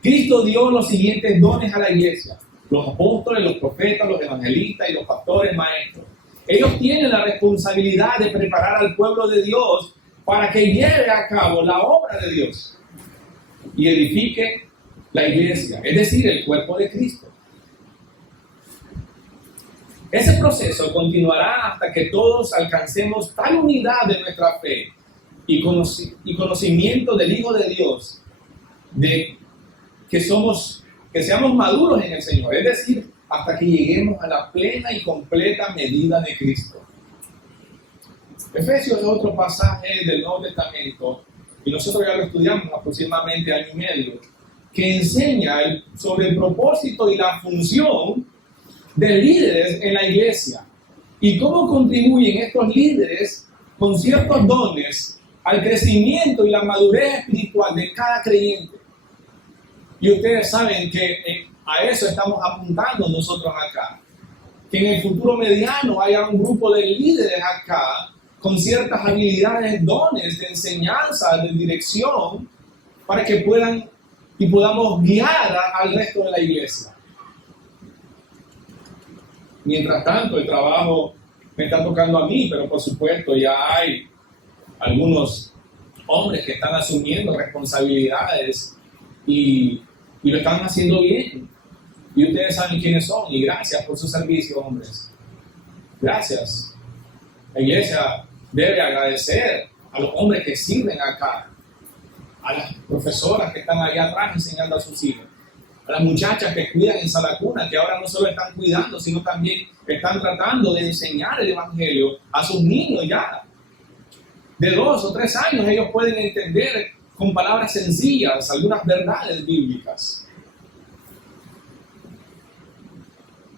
Cristo dio los siguientes dones a la iglesia: los apóstoles, los profetas, los evangelistas y los pastores maestros. Ellos tienen la responsabilidad de preparar al pueblo de Dios para que lleve a cabo la obra de Dios y edifique la iglesia, es decir, el cuerpo de Cristo. Ese proceso continuará hasta que todos alcancemos tal unidad de nuestra fe y conocimiento del Hijo de Dios, de que seamos maduros en el Señor, es decir, hasta que lleguemos a la plena y completa medida de Cristo. Efesios es otro pasaje del Nuevo Testamento, y nosotros ya lo estudiamos aproximadamente año y medio, que enseña sobre el propósito y la función de líderes en la iglesia y cómo contribuyen estos líderes con ciertos dones al crecimiento y la madurez espiritual de cada creyente. Y ustedes saben que a eso estamos apuntando nosotros acá, que en el futuro mediano haya un grupo de líderes acá con ciertas habilidades, dones de enseñanza, de dirección, para que podamos guiar al resto de la iglesia. Mientras tanto, el trabajo me está tocando a mí, pero por supuesto ya hay algunos hombres que están asumiendo responsabilidades y lo están haciendo bien. Y ustedes saben quiénes son, y gracias por su servicio, hombres. Gracias. La iglesia debe agradecer a los hombres que sirven acá, a las profesoras que están allá atrás enseñando a sus hijos, a las muchachas que cuidan en sala cuna, que ahora no solo están cuidando, sino también están tratando de enseñar el evangelio a sus niños ya. De 2 o 3 años ellos pueden entender con palabras sencillas algunas verdades bíblicas.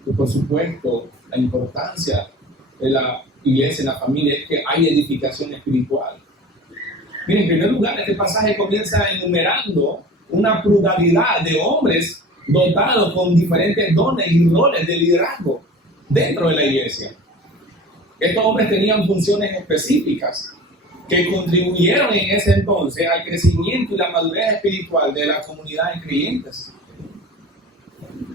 Y por supuesto, la importancia de la iglesia en la familia es que hay edificación espiritual. Miren, en primer lugar, este pasaje comienza enumerando una pluralidad de hombres dotados con diferentes dones y roles de liderazgo dentro de la iglesia. Estos hombres tenían funciones específicas que contribuyeron en ese entonces al crecimiento y la madurez espiritual de la comunidad de creyentes.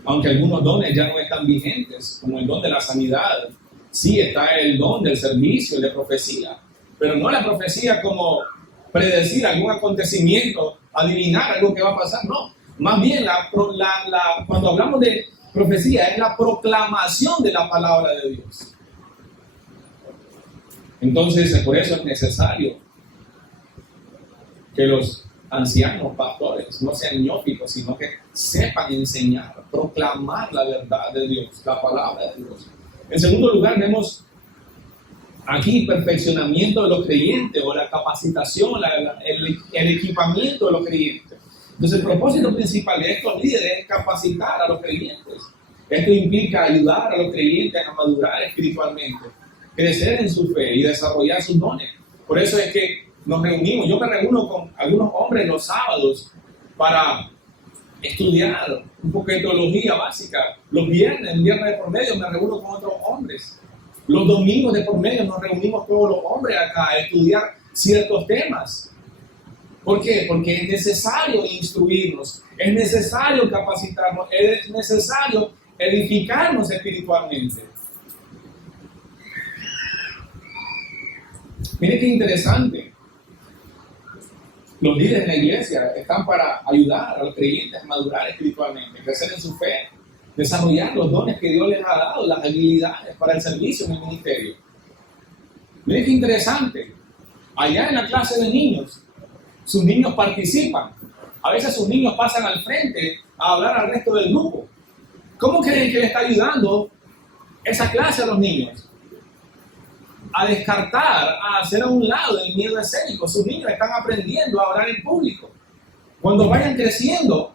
Aunque algunos dones ya no están vigentes, como el don de la sanidad, sí está el don del servicio, de profecía, pero no la profecía como predecir algún acontecimiento, adivinar algo que va a pasar, no. Más bien, cuando hablamos de profecía, es la proclamación de la palabra de Dios. Entonces, por eso es necesario que los ancianos pastores no sean neófitos, sino que sepan enseñar, proclamar la verdad de Dios, la palabra de Dios. En segundo lugar, vemos Aquí, perfeccionamiento de los creyentes o la capacitación, el equipamiento de los creyentes. Entonces, el propósito principal de estos líderes es capacitar a los creyentes. Esto implica ayudar a los creyentes a madurar espiritualmente, crecer en su fe y desarrollar sus dones. Por eso es que nos reunimos. Yo me reúno con algunos hombres los sábados para estudiar un poco de teología básica. Los viernes, el viernes de por medio, me reúno con otros hombres. Los domingos de por medio nos reunimos todos los hombres acá a estudiar ciertos temas. ¿Por qué? Porque es necesario instruirnos, es necesario capacitarnos, es necesario edificarnos espiritualmente. Miren qué interesante. Los líderes de la iglesia están para ayudar a los creyentes a madurar espiritualmente, crecer en su fe, desarrollar los dones que Dios les ha dado, las habilidades para el servicio en el ministerio. Miren qué interesante. Allá en la clase de niños, sus niños participan. A veces sus niños pasan al frente a hablar al resto del grupo. ¿Cómo creen que le está ayudando esa clase a los niños? A descartar, a hacer a un lado el miedo escénico. Sus niños están aprendiendo a hablar en público. Cuando vayan creciendo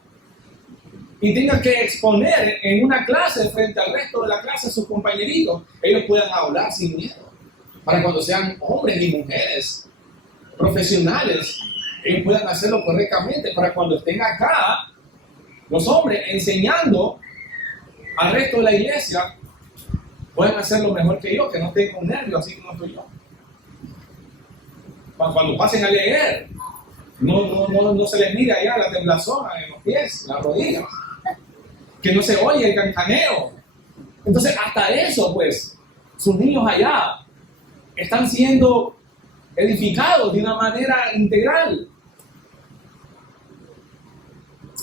y tengan que exponer en una clase frente al resto de la clase a sus compañeritos, ellos puedan hablar sin miedo. Para cuando sean hombres y mujeres profesionales, ellos puedan hacerlo correctamente. Para cuando estén acá, los hombres enseñando al resto de la iglesia, pueden hacerlo mejor que yo, que no estén con nervios, así como estoy yo. Cuando pasen a leer, no se les mira allá la temblazón en los pies, las rodillas, que no se oye el cancaneo. Entonces, hasta eso, pues, sus niños allá están siendo edificados de una manera integral.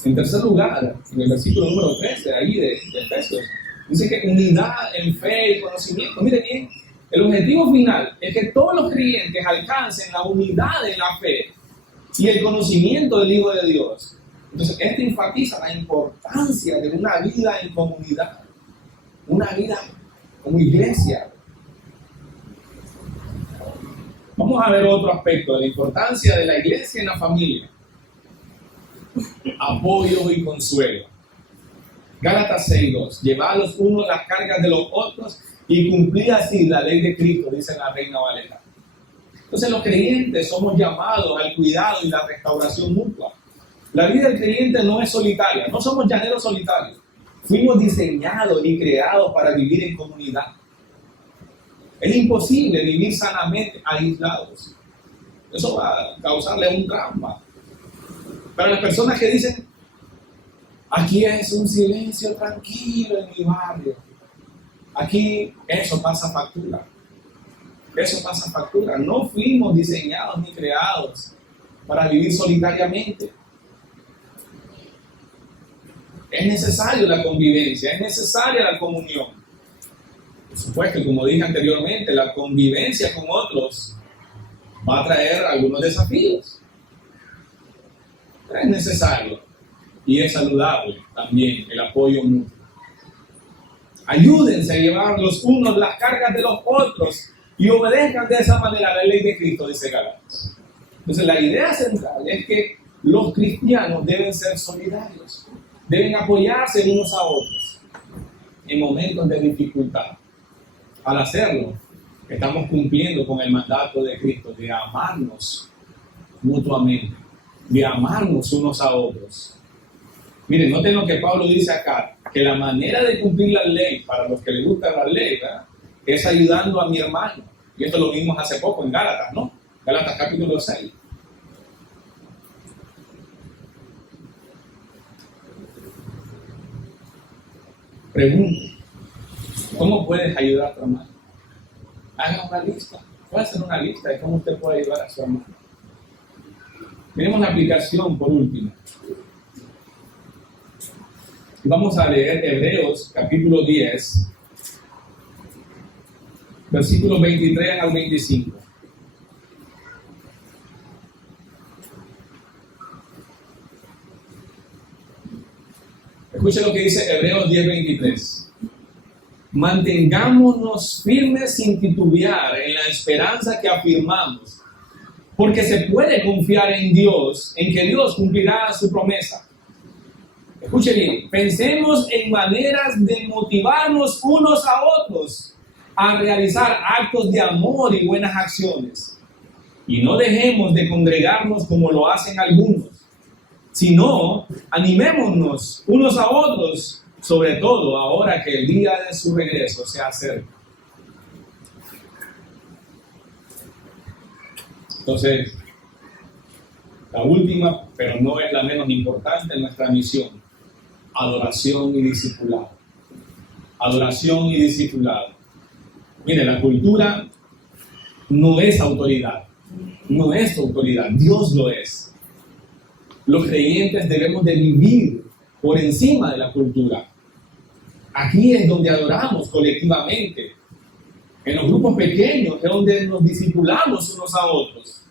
En tercer lugar, en el versículo número 13, ahí de Efesios, dice que unidad en fe y conocimiento. Miren bien, el objetivo final es que todos los creyentes alcancen la unidad en la fe y el conocimiento del Hijo de Dios. Entonces, esto enfatiza la importancia de una vida en comunidad, una vida como iglesia. Vamos a ver otro aspecto de la importancia de la iglesia en la familia. Apoyo y consuelo. Gálatas 6:2. Llevad los unos las cargas de los otros y cumplid así la ley de Cristo, dice la Reina Valera. Entonces los creyentes somos llamados al cuidado y la restauración mutua. La vida del creyente no es solitaria, no somos llaneros solitarios. Fuimos diseñados y creados para vivir en comunidad. Es imposible vivir sanamente aislados. Eso va a causarle un trauma. Para las personas que dicen, aquí es un silencio tranquilo en mi barrio. Aquí eso pasa factura. Eso pasa factura. No fuimos diseñados ni creados para vivir solitariamente. Es necesario la convivencia, es necesaria la comunión. Por supuesto, como dije anteriormente, la convivencia con otros va a traer algunos desafíos. Pero es necesario y es saludable también el apoyo mutuo. Ayúdense a llevar los unos las cargas de los otros y obedezcan de esa manera la ley de Cristo, dice Gálatas. Entonces la idea central es que los cristianos deben ser solidarios, deben apoyarse unos a otros en momentos de dificultad. Al hacerlo, estamos cumpliendo con el mandato de Cristo de amarnos mutuamente, de amarnos unos a otros. Miren, noten lo que Pablo dice acá, que la manera de cumplir la ley, para los que les gusta la ley, ¿verdad?, es ayudando a mi hermano. Y esto lo vimos hace poco en Gálatas, ¿no? Gálatas capítulo 6. Pregunto, ¿cómo puedes ayudar a tu hermano? Haga una lista. Puede hacer una lista de cómo usted puede ayudar a su hermano. Tenemos la aplicación por último. Vamos a leer Hebreos capítulo 10, versículos 23 al 25. Escuchen lo que dice Hebreos 10:23. Mantengámonos firmes sin titubear en la esperanza que afirmamos, porque se puede confiar en Dios, en que Dios cumplirá su promesa. Escuche bien, pensemos en maneras de motivarnos unos a otros a realizar actos de amor y buenas acciones. Y no dejemos de congregarnos como lo hacen algunos, sino animémonos unos a otros, sobre todo ahora que el día de su regreso se acerca. Entonces, la última, pero no es la menos importante, es nuestra misión: adoración y discipulado. Adoración y discipulado. Mire, la cultura no es autoridad, no es autoridad, Dios lo es. Los creyentes debemos de vivir por encima de la cultura. Aquí es donde adoramos colectivamente. En los grupos pequeños es donde nos discipulamos unos a otros.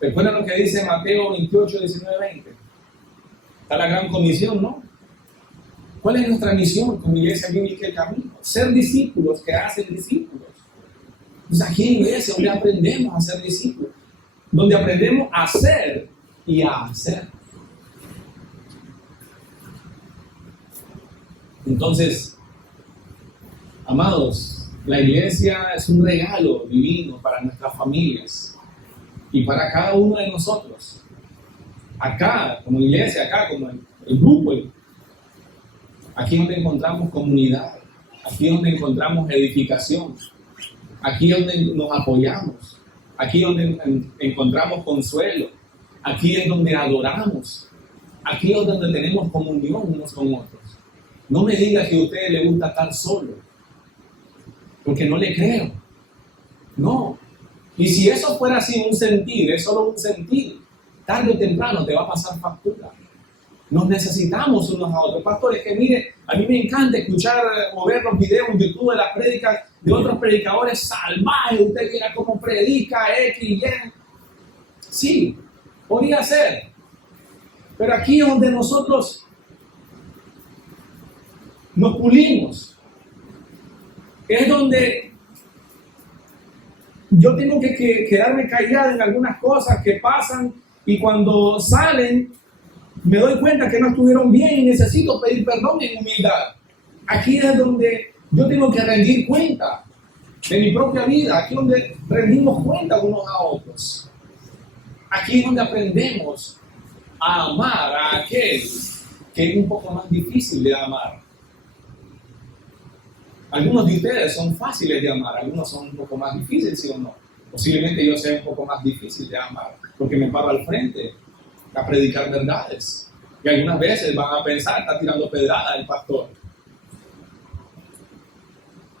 ¿Recuerdan lo que dice Mateo 28, 19, 20? Está la gran comisión, ¿no? ¿Cuál es nuestra misión como Iglesia Bíblica El Camino? Ser discípulos que hacen discípulos. Pues aquí en Iglesia donde aprendemos a ser discípulos, donde aprendemos a ser y a hacer. Entonces, amados, la iglesia es un regalo divino para nuestras familias y para cada uno de nosotros. Acá, como iglesia, acá, como el grupo, aquí es donde encontramos comunidad, aquí es donde encontramos edificación, aquí es donde nos apoyamos, aquí es donde encontramos consuelo, aquí es donde adoramos, aquí es donde tenemos comunión unos con otros. No me diga que a usted le gusta estar solo, porque no le creo. No. Y si eso fuera así un sentir, es solo un sentir, tarde o temprano te va a pasar factura. Nos necesitamos unos a otros. Pastores, que mire, a mí me encanta escuchar o ver los videos en YouTube de las prédicas de otros predicadores salvajes. Usted mira cómo predica X y Y. Sí, podría ser. Pero aquí es donde nosotros nos pulimos. Es donde yo tengo que quedarme callado en algunas cosas que pasan y cuando salen me doy cuenta que no estuvieron bien y necesito pedir perdón en humildad. Aquí es donde yo tengo que rendir cuenta de mi propia vida. Aquí es donde rendimos cuenta unos a otros. Aquí es donde aprendemos a amar a aquel que es un poco más difícil de amar. Algunos de ustedes son fáciles de amar, algunos son un poco más difíciles, ¿sí o no? Posiblemente yo sea un poco más difícil de amar, porque me paro al frente a predicar verdades. Y algunas veces van a pensar, está tirando pedrada el pastor.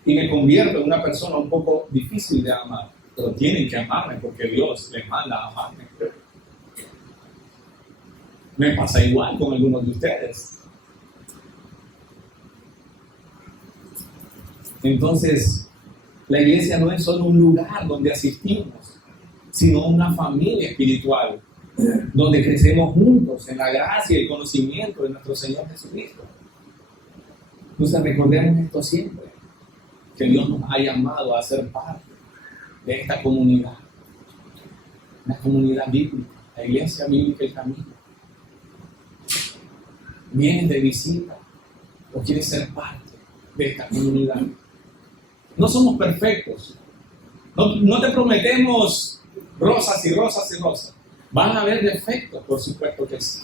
Y me convierto en una persona un poco difícil de amar. Pero tienen que amarme porque Dios les manda a amarme. Me pasa igual con algunos de ustedes. Entonces, la iglesia no es solo un lugar donde asistimos, sino una familia espiritual, donde crecemos juntos en la gracia y el conocimiento de nuestro Señor Jesucristo. Entonces recordemos esto siempre, que Dios nos ha llamado a ser parte de esta comunidad, una comunidad bíblica, la Iglesia Bíblica El Camino. Vienes de visita o quieres ser parte de esta comunidad. No somos perfectos, no te prometemos rosas y rosas y rosas. Van a haber defectos, por supuesto que sí.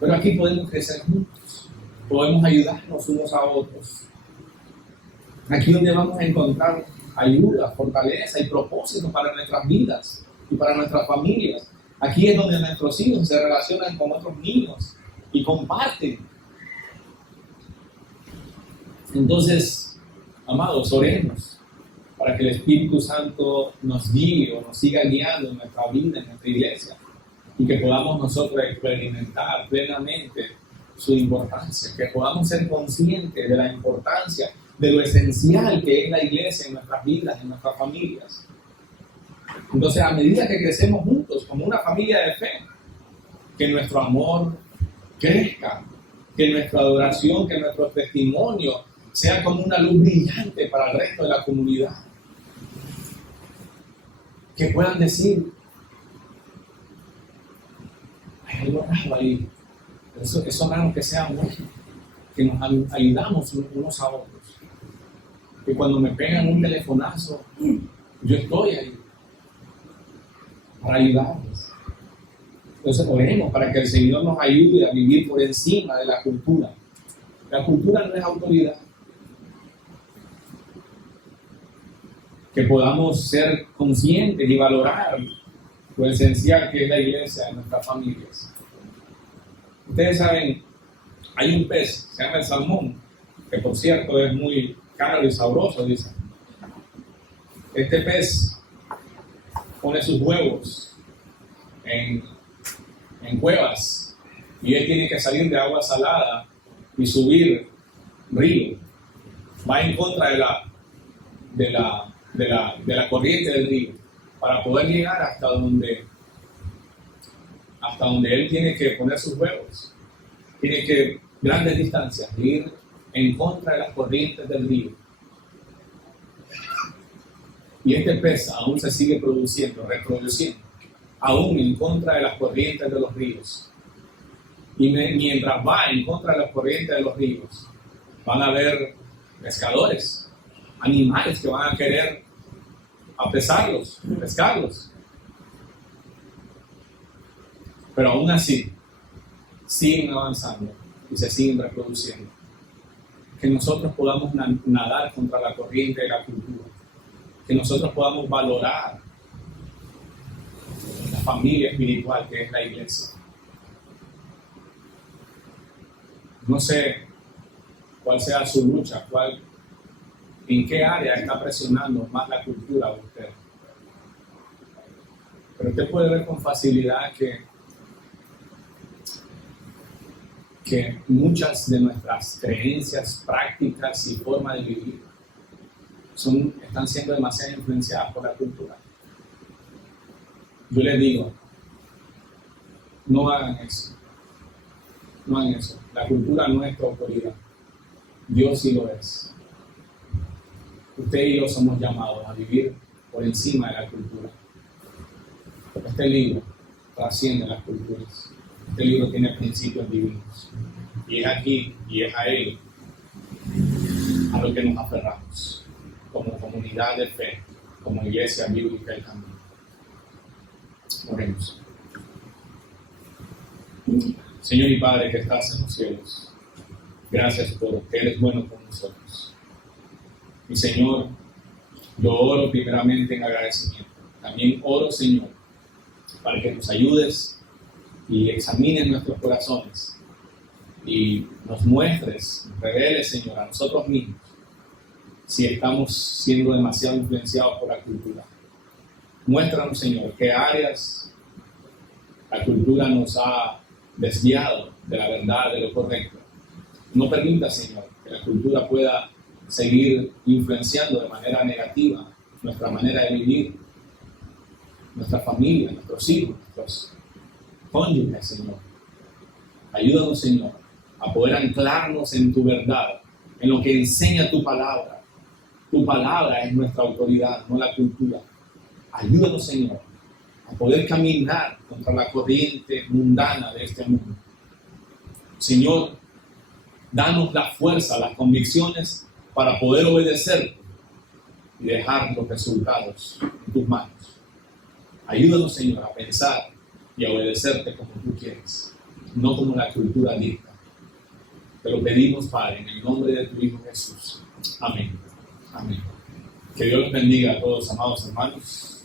Pero aquí podemos crecer juntos. Podemos ayudarnos unos a otros. Aquí es donde vamos a encontrar ayuda, fortaleza y propósito para nuestras vidas y para nuestras familias. Aquí es donde nuestros hijos se relacionan con otros niños y comparten. Entonces, amados, oremos para que el Espíritu Santo nos guíe o nos siga guiando en nuestra vida, en nuestra iglesia, y que podamos nosotros experimentar plenamente su importancia, que podamos ser conscientes de la importancia, de lo esencial que es la iglesia en nuestras vidas, en nuestras familias. Entonces, a medida que crecemos juntos como una familia de fe, que nuestro amor crezca Que nuestra adoración, que nuestro testimonio sea como una luz brillante para el resto de la comunidad. Que puedan decir, hay algo raro ahí. Eso raro que sea bueno, que nos ayudamos unos a otros. Que cuando me pegan un telefonazo, yo estoy ahí para ayudarles. Entonces oremos para que el Señor nos ayude a vivir por encima de la cultura. La cultura no es autoridad. Que podamos ser conscientes y valorar lo esencial que es la iglesia en nuestras familias. Ustedes saben, hay un pez, se llama el salmón, que por cierto es muy caro y sabroso, dicen. Este pez pone sus huevos en cuevas y él tiene que salir de agua salada y subir río. Va en contra de la corriente del río para poder llegar hasta donde él tiene que poner sus huevos. Tiene que grandes distancias ir en contra de las corrientes del río. Y este pez aún se sigue reproduciendo, aún en contra de las corrientes de los ríos. Y mientras va en contra de las corrientes de los ríos, van a haber pescadores, animales que van a querer apresarlos, pescarlos. Pero aún así, siguen avanzando y se siguen reproduciendo. Que nosotros podamos nadar contra la corriente de la cultura. Que nosotros podamos valorar la familia espiritual que es la iglesia. No sé cuál sea su lucha, en qué área está presionando más la cultura a usted. Pero usted puede ver con facilidad que muchas de nuestras creencias, prácticas y formas de vivir están siendo demasiado influenciadas por la cultura. Yo les digo, no hagan eso. No hagan eso. La cultura no es tu autoridad. Dios sí lo es. Usted y yo somos llamados a vivir por encima de la cultura. Este libro trasciende las culturas. Este libro tiene principios divinos. Y es aquí, y es a él, a lo que nos aferramos, como comunidad de fe, como iglesia bíblica del camino. Oremos. Señor y Padre que estás en los cielos, gracias por que eres bueno con nosotros. Mi Señor, yo oro primeramente en agradecimiento. También oro, Señor, para que nos ayudes y examines nuestros corazones y nos muestres, nos reveles, Señor, a nosotros mismos si estamos siendo demasiado influenciados por la cultura. Muéstranos, Señor, qué áreas la cultura nos ha desviado de la verdad, de lo correcto. No permita, Señor, que la cultura pueda seguir influenciando de manera negativa nuestra manera de vivir, nuestra familia, nuestros hijos, nuestros cónyuges, Señor. Ayúdanos, Señor, a poder anclarnos en tu verdad, en lo que enseña tu palabra. Tu palabra es nuestra autoridad, no la cultura. Ayúdanos, Señor, a poder caminar contra la corriente mundana de este mundo. Señor, danos la fuerza, las convicciones para poder obedecer y dejar los resultados en tus manos. Ayúdanos, Señor, a pensar y a obedecerte como tú quieres, no como la cultura dicta. Te lo pedimos, Padre, en el nombre de tu Hijo Jesús. Amén. Amén. Que Dios los bendiga a todos, amados hermanos.